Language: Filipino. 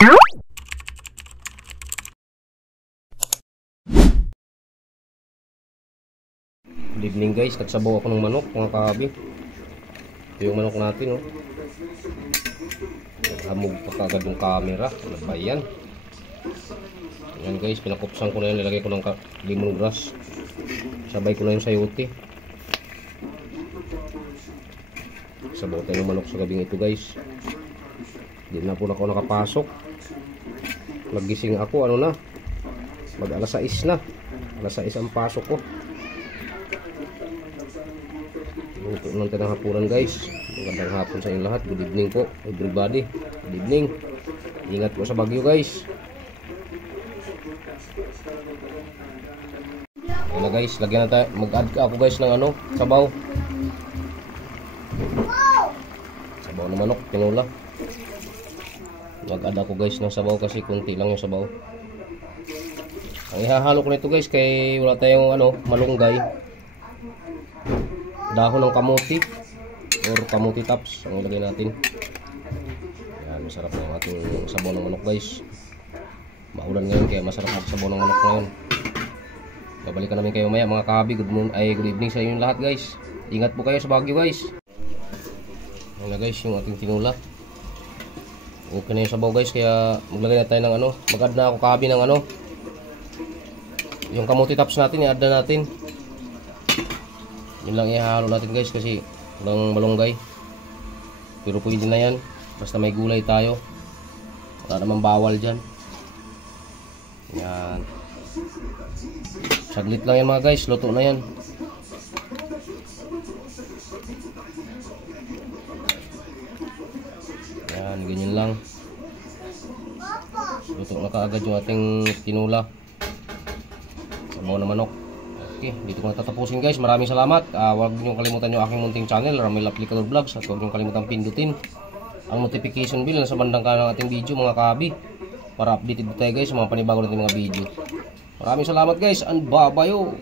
Good evening guys, nagsabaw ako ng manok mga kahabi. Ito yung manok natin oh. Hamog pa kagad yung camera. Ano ba yan? Yan guys, pinakupsan ko na yan. Nilagay ko ng lemongrass. Sabay ko na yung sayote. Sabaw tayo ng manok sa gabing ito guys. Hindi na po ako nakapasok. Nagising ako, ano na, mag alas 6 na. Alas 6 ang pasok ko. Luto ng tanang hapunan guys. Magandang hapon sa inyo lahat. Good evening po everybody. Good evening. Ingat po sa bagyo guys. Ayan na guys, lagyan na tayo. Mag-add ako guys ng ano, sabaw. Sabaw ng manok, tinola. Mag-add ako guys ng sabaw kasi kunti lang yung sabaw. Ang ihahalo ko nito guys kay wala tayong ano, malunggay. Dahon ng kamuti or kamuti tops ang ilagay natin. Yan, masarap na yung ating sabaw ng manok guys. Maulan ngayon kaya masarap magsabaw ng manok ngayon. Babalikan namin kayo maya mga kahabi. Good evening sa inyo lahat guys. Ingat po kayo sa Baguio guys. Yan na guys yung ating tinula. Okay na yung sabaw guys kaya maglagay na tayo ng ano. Mag-add na ako kahabi ng ano, yung kamuti tops natin, i-add na natin. Yun lang ihahalo natin guys kasi walang malunggay. Pero pwede na yan basta may gulay tayo. Wala namang bawal dyan. Yan. Saglit lang yan mga guys, luto na yan. Yan, ganyan lang. Luto na kaagad yung ating tinula. Sabaw na manok. Okay, dito ko natatapusin guys. Maraming salamat. Huwag niyo kalimutan yung aking munting channel, Ramil Aplicador Vlogs. At huwag niyo kalimutan pindutin ang notification bell na sa bandang kanan ng ating video mga kahabi, para updated tayo guys sa mga panibago natin mga video. Maraming salamat guys, and babayo.